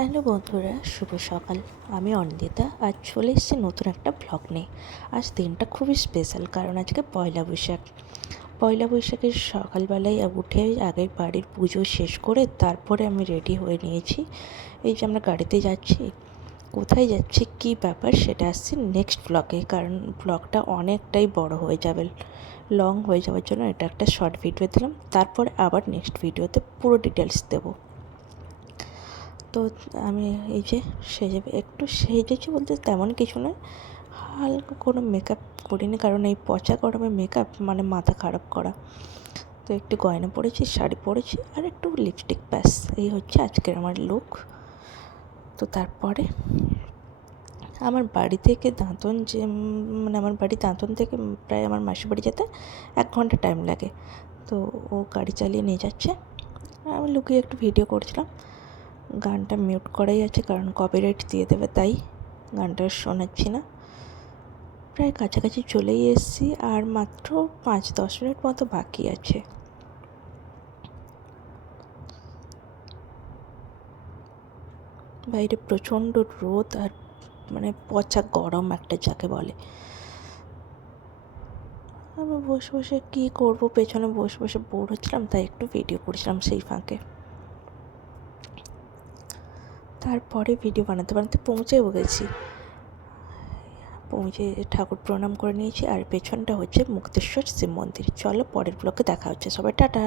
Hello বন্ধুরা, শুভ সকাল। আমি অনিন্দিতা। আজ চলে এসেছি নতুন একটা ব্লগ নিয়ে। আজ দিনটা খুবই স্পেশাল, কারণ আজকে পয়লা বৈশাখ। পয়লা বৈশাখের সকালবেলায় উঠে আগে বাড়ির পুজো শেষ করে তারপরে আমি রেডি হয়ে নিয়েছি। এই যে আমরা গাড়িতে যাচ্ছি, কোথায় যাচ্ছি কী ব্যাপার সেটা আসছে নেক্সট ব্লগে, কারণ ব্লগটা অনেকটাই বড় হয়ে যাবে, লং হয়ে যাওয়ার জন্য এটা একটা শর্ট ভিডিও দিলাম। তারপরে আবার নেক্সট ভিডিওতে পুরো ডিটেলস দেবো। তো আমি এই যে একটু সেজেছি বলতে তেমন কিছু নয়, হালকা কোনো মেকআপ করিনি, কারণ এই পচা গরমে মেকআপ মানে মাথা খারাপ করা। তো একটু গয়না পরেছি, শাড়ি পরেছি আর একটু লিপস্টিক, ব্যাস এই হচ্ছে আজকের আমার লুক। তো তারপরে আমার বাড়ি থেকে দাঁতন আমার বাড়ি দাঁতন থেকে প্রায় আমার মাসির বাড়ি যেতে 1 ঘন্টা টাইম লাগে। তো ও গাড়ি চালিয়ে নিয়ে যাচ্ছে, আমি লুকিয়ে একটু ভিডিও করছিলাম। গানটা মিউট করাই আছে, কারণ কপিরাইট দিয়ে দেবে, তাই গানটা শোনাচ্ছি না। প্রায় কাছাকাছি চলেই এসেছি, আর মাত্র 5-10 মিনিট মতো বাকি আছে। বাইরে প্রচণ্ড রোদ আর মানে পচা গরম একটা যাকে বলে। আমি বসে বসে কী করবো, পেছনে বসে বসে বোর হচ্ছিলাম, তাই একটু ভিডিও করছিলাম সেই ফাঁকে। তারপরে ভিডিও বানাতে বানাতে পৌঁছেও গেছি। পৌঁছে ঠাকুর প্রণাম করে নিয়েছি, আর পেছনটা হচ্ছে মুক্তেশ্বর শিব মন্দির। চলো পরের ব্লগে দেখা হচ্ছে, সবাই টাটা।